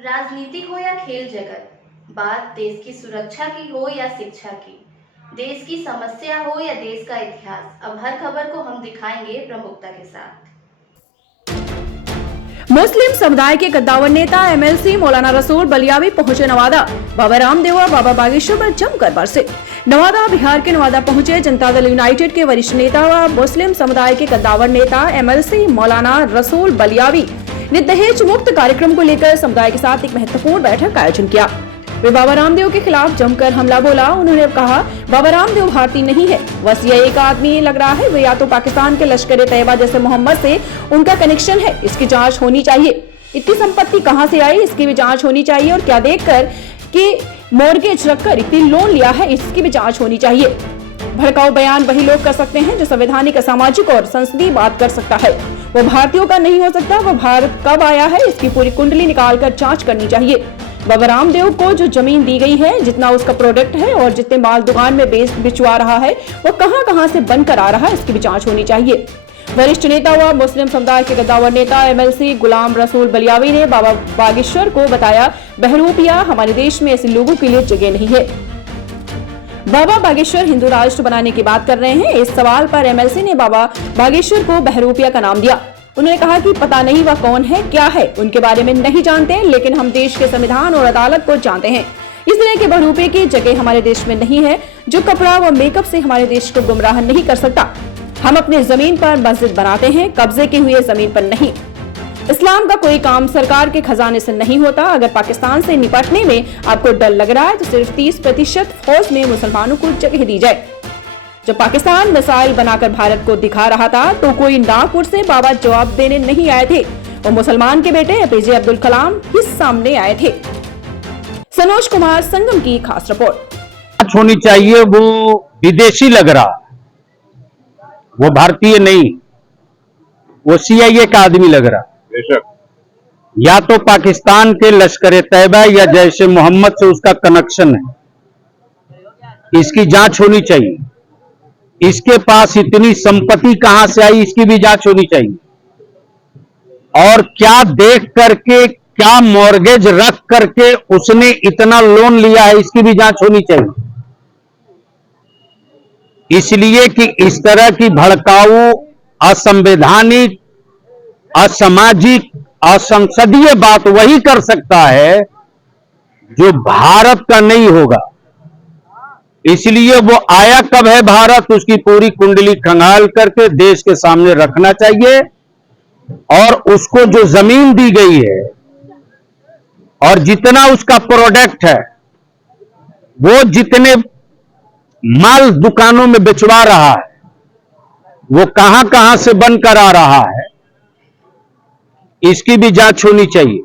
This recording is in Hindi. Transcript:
राजनीति हो या खेल जगत, बात देश की सुरक्षा की हो या शिक्षा की, देश की समस्या हो या देश का इतिहास, अब हर खबर को हम दिखाएंगे प्रमुखता के साथ। मुस्लिम समुदाय के कद्दावर नेता एमएलसी मौलाना रसूल बलियावी पहुंचे नवादा। बाबा रामदेव और बाबा बागेश्वर पर जमकर बरसे। नवादा बिहार के नवादा पहुंचे जनता दल यूनाइटेड के वरिष्ठ नेता व मुस्लिम समुदाय के कद्दावर नेता एमएलसी मौलाना रसूल बलियावी ने दहेज मुक्त कार्यक्रम को लेकर समुदाय के साथ एक महत्वपूर्ण बैठक का आयोजन किया। वे बाबा रामदेव के खिलाफ जमकर हमला बोला। उन्होंने कहा, बाबा रामदेव भारतीय नहीं है, वह सीआईए का आदमी लग रहा है। वे या तो पाकिस्तान के लश्कर तैयबा जैसे मोहम्मद से उनका कनेक्शन है, इसकी जांच होनी चाहिए। इतनी संपत्ति कहां से आई, इसकी भी जांच होनी चाहिए। और क्या देखकर कि मॉर्गेज रखकर इतनी लोन लिया है, इसकी भी जांच होनी चाहिए। भड़काऊ बयान वही लोग कर सकते हैं जो संवैधानिक, सामाजिक और संसदीय बात कर सकता है। वो भारतीयों का नहीं हो सकता। वो भारत कब आया है, इसकी पूरी कुंडली निकालकर जांच करनी चाहिए। बाबा रामदेव को जो जमीन दी गई है, जितना उसका प्रोडक्ट है और जितने माल दुकान में बिचवा रहा है, वो कहां से बनकर आ रहा है, इसकी भी जांच होनी चाहिए। वरिष्ठ नेता व मुस्लिम समुदाय के कद्दावर नेता एमएलसी गुलाम रसूल बलियावी ने बाबा बागेश्वर को बताया, बहरूपिया हमारे देश में ऐसे लोगों के लिए जगह नहीं है। बाबा बागेश्वर हिंदू राष्ट्र बनाने की बात कर रहे हैं। इस सवाल पर एमएलसी ने बाबा बागेश्वर को बहरूपिया का नाम दिया। उन्होंने कहा कि पता नहीं वह कौन है, क्या है, उनके बारे में नहीं जानते, लेकिन हम देश के संविधान और अदालत को जानते हैं। इस तरह के बहरूपे की जगह हमारे देश में नहीं है। जो कपड़ा व मेकअप से हमारे देश को गुमराह नहीं कर सकता। हम अपने जमीन पर मस्जिद बनाते हैं, कब्जे की हुई जमीन पर नहीं। इस्लाम का कोई काम सरकार के खजाने से नहीं होता। अगर पाकिस्तान से निपटने में आपको डर लग रहा है तो सिर्फ 30% फौज में मुसलमानों को जगह दी जाए। जब पाकिस्तान मिसाइल बनाकर भारत को दिखा रहा था तो कोई नागपुर से बाबा जवाब देने नहीं आए थे। वो मुसलमान के बेटे एपीजे अब्दुल कलाम ही सामने आए थे। सनोज कुमार, संगम की खास रिपोर्ट। होनी चाहिए, वो विदेशी लग रहा, वो भारतीय नहीं, वो सीआईए का आदमी लग रहा। या तो पाकिस्तान के लश्कर तैयबा या जैसे मोहम्मद से उसका कनेक्शन है, इसकी जांच होनी चाहिए। इसके पास इतनी संपत्ति कहां से आई, इसकी भी जांच होनी चाहिए। और क्या देख करके, क्या मॉर्गेज रख करके उसने इतना लोन लिया है, इसकी भी जांच होनी चाहिए। इसलिए कि इस तरह की भड़काऊ, असंवैधानिक, असामाजिक, असंसदीय बात वही कर सकता है जो भारत का नहीं होगा। इसलिए वो आया कब है भारत, उसकी पूरी कुंडली खंगाल करके देश के सामने रखना चाहिए। और उसको जो जमीन दी गई है और जितना उसका प्रोडक्ट है, वो जितने माल दुकानों में बेचवा रहा है, वो कहां से बनकर आ रहा है, इसकी भी जांच होनी चाहिए।